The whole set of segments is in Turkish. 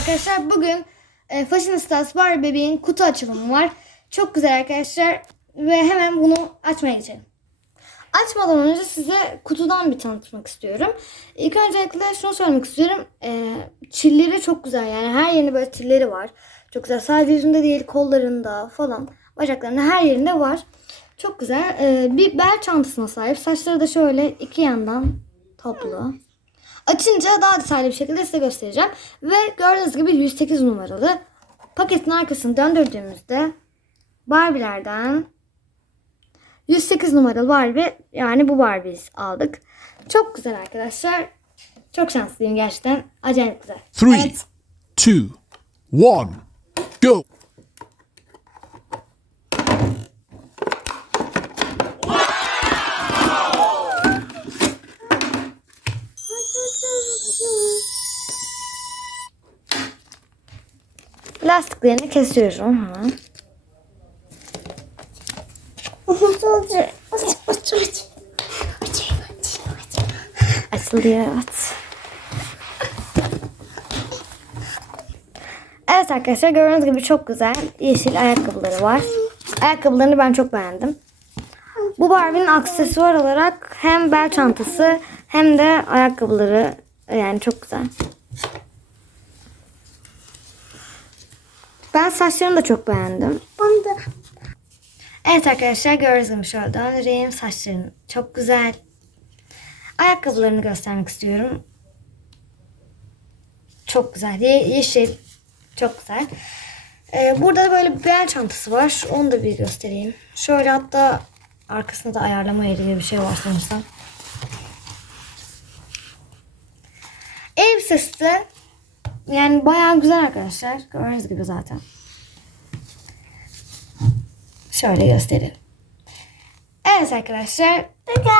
arkadaşlar bugün e, Fashion Barbie bebeğin kutu açılımı var. Çok güzel arkadaşlar ve hemen bunu açmaya geçelim. Açmadan önce size kutudan bir tanıtmak istiyorum. İlk öncelikle şunu söylemek istiyorum. E, çilleri çok güzel yani her yerinde böyle çilleri var. Çok güzel sadece yüzünde değil kollarında falan bacaklarında her yerinde var. Çok güzel. E, bir bel çantasına sahip. Saçları da şöyle iki yandan toplu. Açınca daha detaylı bir şekilde size göstereceğim. Ve gördüğünüz gibi 108 numaralı paketin arkasını döndürdüğümüzde Barbie'lerden 108 numaralı Barbie yani bu Barbie'yi aldık. Çok güzel arkadaşlar. Çok şanslıyım gerçekten. Acayip güzel. 3, 2, 1 Lastiklerini kesiyorum hemen. Açılıyor evet. Evet arkadaşlar gördüğünüz gibi çok güzel yeşil ayakkabıları var. Ayakkabılarını ben çok beğendim. Bu Barbie'nin aksesuar olarak hem bel çantası hem de ayakkabıları yani çok güzel. Ben saçlarını da çok beğendim. Evet arkadaşlar gördüğünüz gibi şöyle döndüreyim. Saçların çok güzel. Ayakkabılarını göstermek istiyorum. Çok güzel. Ye- yeşil. Çok güzel. Ee, burada da böyle bir bel çantası var. Onu da bir göstereyim. Şöyle hatta arkasında da ayarlama yeri gibi bir şey var sanırsam. Elbisesi de yani bayağı güzel arkadaşlar. Gördüğünüz gibi zaten. Şöyle gösterelim. Evet arkadaşlar.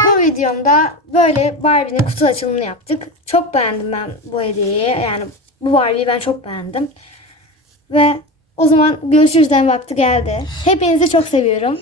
Bu videomda böyle Barbie'nin kutu açılımını yaptık. Çok beğendim ben bu hediyeyi. Yani bu Barbie'yi ben çok beğendim. Ve o zaman görüşürüzden vakti geldi. Hepinizi çok seviyorum.